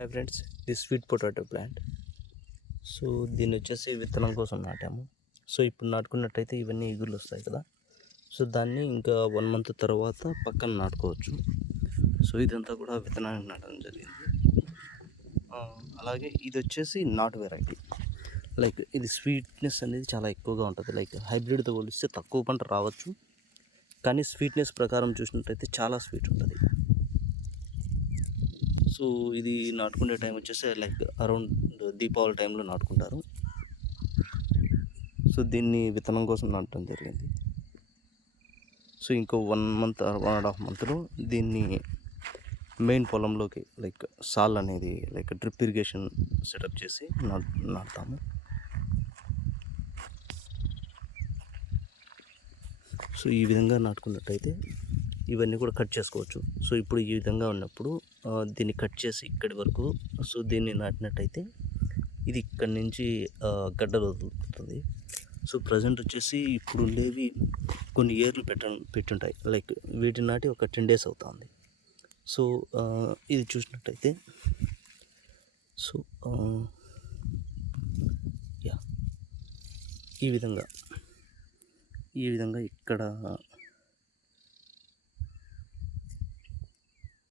Hi friends, ఇది sweet potato plant. So దీన్ని వచ్చేసి విత్తనం కోసం నాటాము. సో ఇప్పుడు నాటుకున్నట్టయితే ఇవన్నీ ఈగుళ్ళు వస్తాయి కదా. సో దాన్ని ఇంకా 1 మంత్ తర్వాత పక్కన నాటుకోవచ్చు. సో ఇదంతా కూడా విత్తనానికి నాటడం జరిగింది. అలాగే ఇది వచ్చేసి నాటు వెరైటీ. లైక్ ఇది స్వీట్నెస్ అనేది చాలా ఎక్కువగా ఉంటుంది. లైక్ హైబ్రిడ్తో పోలిస్తే తక్కువ పంట రావచ్చు, కానీ స్వీట్నెస్ ప్రకారం చూసినట్టయితే చాలా స్వీట్ ఉంటుంది. సో ఇది నాటుకునే టైం వచ్చేసి లైక్ అరౌండ్ దీపావళి టైంలో నాటుకుంటారు. సో దీన్ని విత్తనం కోసం నాటడం జరిగింది. సో ఇంకో 1 మంత్ 1.5 మంత్లో దీన్ని మెయిన్ పొలంలోకి లైక్ సాల్ అనేది లైక్ డ్రిప్ ఇరిగేషన్ సెటప్ చేసి నాటుతాము. సో ఈ విధంగా నాటుకున్నట్టయితే ఇవన్నీ కూడా కట్ చేసుకోవచ్చు. సో ఇప్పుడు ఈ విధంగా ఉన్నప్పుడు దీన్ని కట్ చేసి ఇక్కడి వరకు, సో దీన్ని నాటినట్టయితే ఇది ఇక్కడి నుంచి గడ్డలు వదులుతుంది. సో ప్రజెంట్ వచ్చేసి ఇప్పుడు ఉండేవి కొన్ని ఏర్లు పెట్టుంటాయి. లైక్ వీటిని నాటి ఒక 10 days అవుతుంది. సో ఇది చూసినట్టయితే సో యా ఈ విధంగా ఇక్కడ